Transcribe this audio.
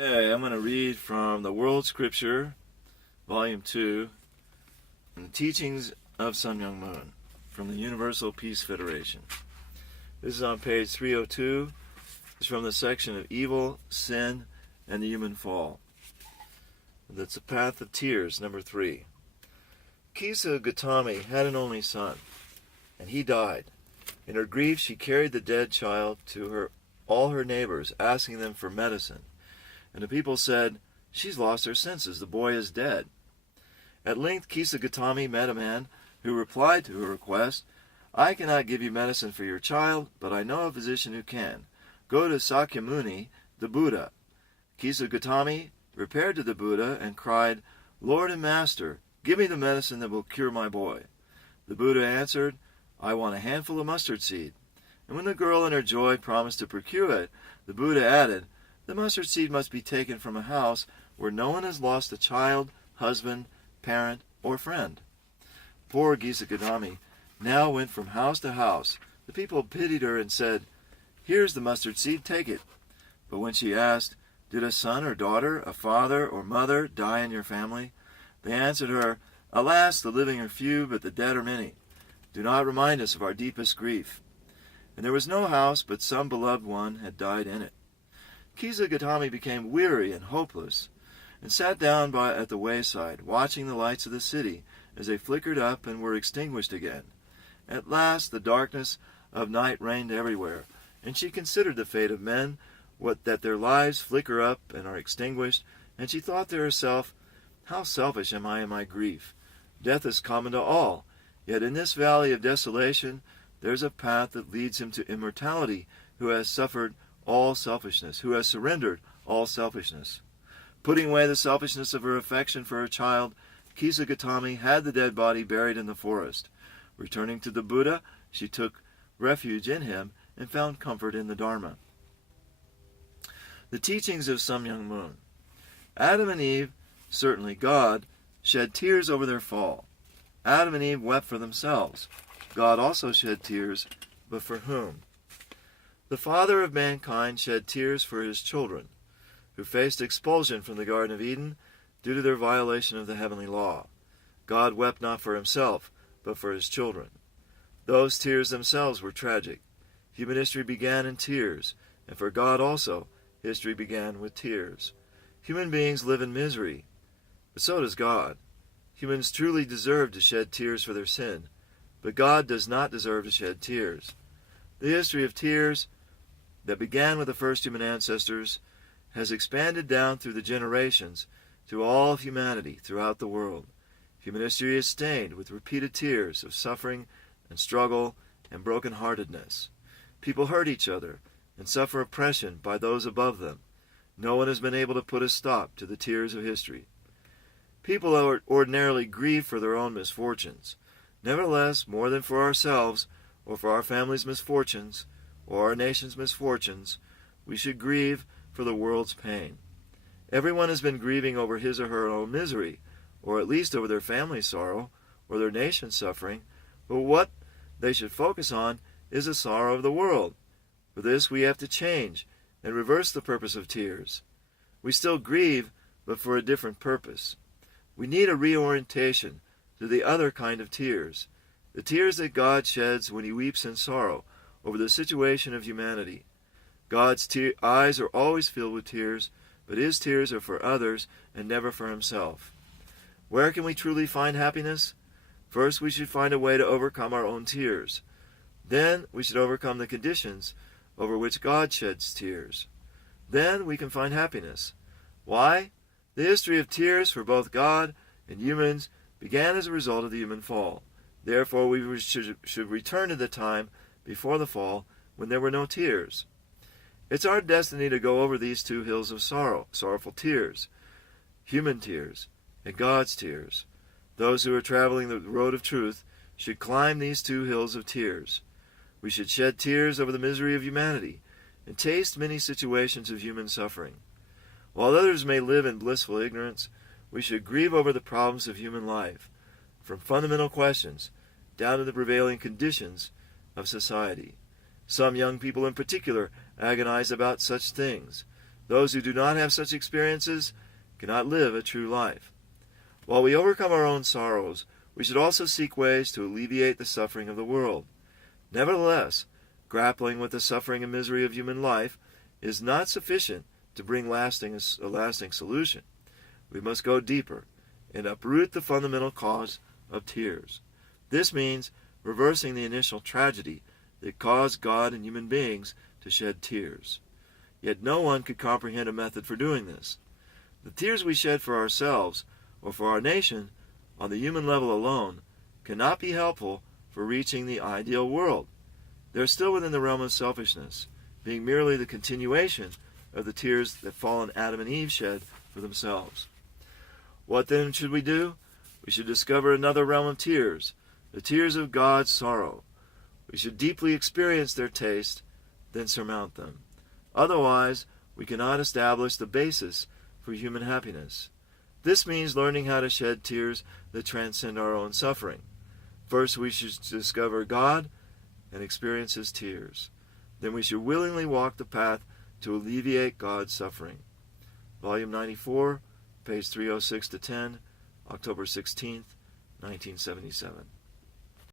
Okay, I'm going to read from the World Scripture, Volume 2, and the Teachings of Sun Myung Moon from the Universal Peace Federation. This is on page 302. It's from the section of Evil, Sin, and the Human Fall. That's the Path of Tears, number 3. Kisa Gautami had an only son, and he died. In her grief, she carried the dead child to all her neighbors, asking them for medicine. And the people said, "She's lost her senses. The boy is dead." At length, Kisa Gautami met a man who replied to her request, "I cannot give you medicine for your child, but I know a physician who can. Go to Sakyamuni, the Buddha." Kisa Gautami repaired to the Buddha and cried, "Lord and Master, give me the medicine that will cure my boy." The Buddha answered, "I want a handful of mustard seed." And when the girl in her joy promised to procure it, the Buddha added, "The mustard seed must be taken from a house where no one has lost a child, husband, parent, or friend." Poor Kisa Gautami now went from house to house. The people pitied her and said, "Here's the mustard seed, take it." But when she asked, "Did a son or daughter, a father or mother die in your family?" they answered her, "Alas, the living are few, but the dead are many. Do not remind us of our deepest grief." And there was no house, but some beloved one had died in it. Kisa Gautami became weary and hopeless, and sat down at the wayside, watching the lights of the city as they flickered up and were extinguished again. At last the darkness of night reigned everywhere, and she considered the fate of men, that their lives flicker up and are extinguished, and she thought to herself, "How selfish am I in my grief! Death is common to all, yet in this valley of desolation there's a path that leads him to immortality who has suffered all selfishness, who has surrendered all selfishness." Putting away the selfishness of her affection for her child, Kisa Gautami had the dead body buried in the forest. Returning to the Buddha, she took refuge in him and found comfort in the Dharma. The Teachings of Sun Myung Moon. Adam and Eve, certainly God, shed tears over their fall. Adam and Eve wept for themselves. God also shed tears, but for whom? The Father of mankind shed tears for his children, who faced expulsion from the Garden of Eden due to their violation of the heavenly law. God wept not for himself, but for his children. Those tears themselves were tragic. Human history began in tears, and for God also, history began with tears. Human beings live in misery, but so does God. Humans truly deserve to shed tears for their sin, but God does not deserve to shed tears. The history of tears that began with the first human ancestors has expanded down through the generations to all of humanity throughout the world. Human history is stained with repeated tears of suffering and struggle and brokenheartedness. People hurt each other and suffer oppression by those above them. No one has been able to put a stop to the tears of history. People ordinarily grieve for their own misfortunes. Nevertheless, more than for ourselves or for our family's misfortunes or our nation's misfortunes, we should grieve for the world's pain. Everyone has been grieving over his or her own misery, or at least over their family's sorrow, or their nation's suffering, but what they should focus on is the sorrow of the world. For this we have to change and reverse the purpose of tears. We still grieve, but for a different purpose. We need a reorientation to the other kind of tears, the tears that God sheds when he weeps in sorrow over the situation of humanity. God's eyes are always filled with tears, but his tears are for others and never for himself. Where can we truly find happiness? First, we should find a way to overcome our own tears. Then, we should overcome the conditions over which God sheds tears. Then, we can find happiness. Why? The history of tears for both God and humans began as a result of the human fall. Therefore, we should return to the time before the fall when there were no tears. It's our destiny to go over these two hills of sorrowful tears, human tears and God's tears. Those who are traveling the road of truth should climb these two hills of tears. We should shed tears over the misery of humanity and taste many situations of human suffering. While others may live in blissful ignorance, we should grieve over the problems of human life, from fundamental questions down to the prevailing conditions of society. Some young people in particular agonize about such things. Those who do not have such experiences cannot live a true life. While we overcome our own sorrows, we should also seek ways to alleviate the suffering of the world. Nevertheless, grappling with the suffering and misery of human life is not sufficient to bring a lasting solution. We must go deeper and uproot the fundamental cause of tears. This means reversing the initial tragedy that caused God and human beings to shed tears. Yet no one could comprehend a method for doing this. The tears we shed for ourselves or for our nation on the human level alone cannot be helpful for reaching the ideal world. They are still within the realm of selfishness, being merely the continuation of the tears that fallen Adam and Eve shed for themselves. What then should we do? We should discover another realm of tears, the tears of God's sorrow. We should deeply experience their taste, then surmount them. Otherwise, we cannot establish the basis for human happiness. This means learning how to shed tears that transcend our own suffering. First, we should discover God and experience His tears. Then we should willingly walk the path to alleviate God's suffering. Volume 94, page 306-10, October 16th, 1977.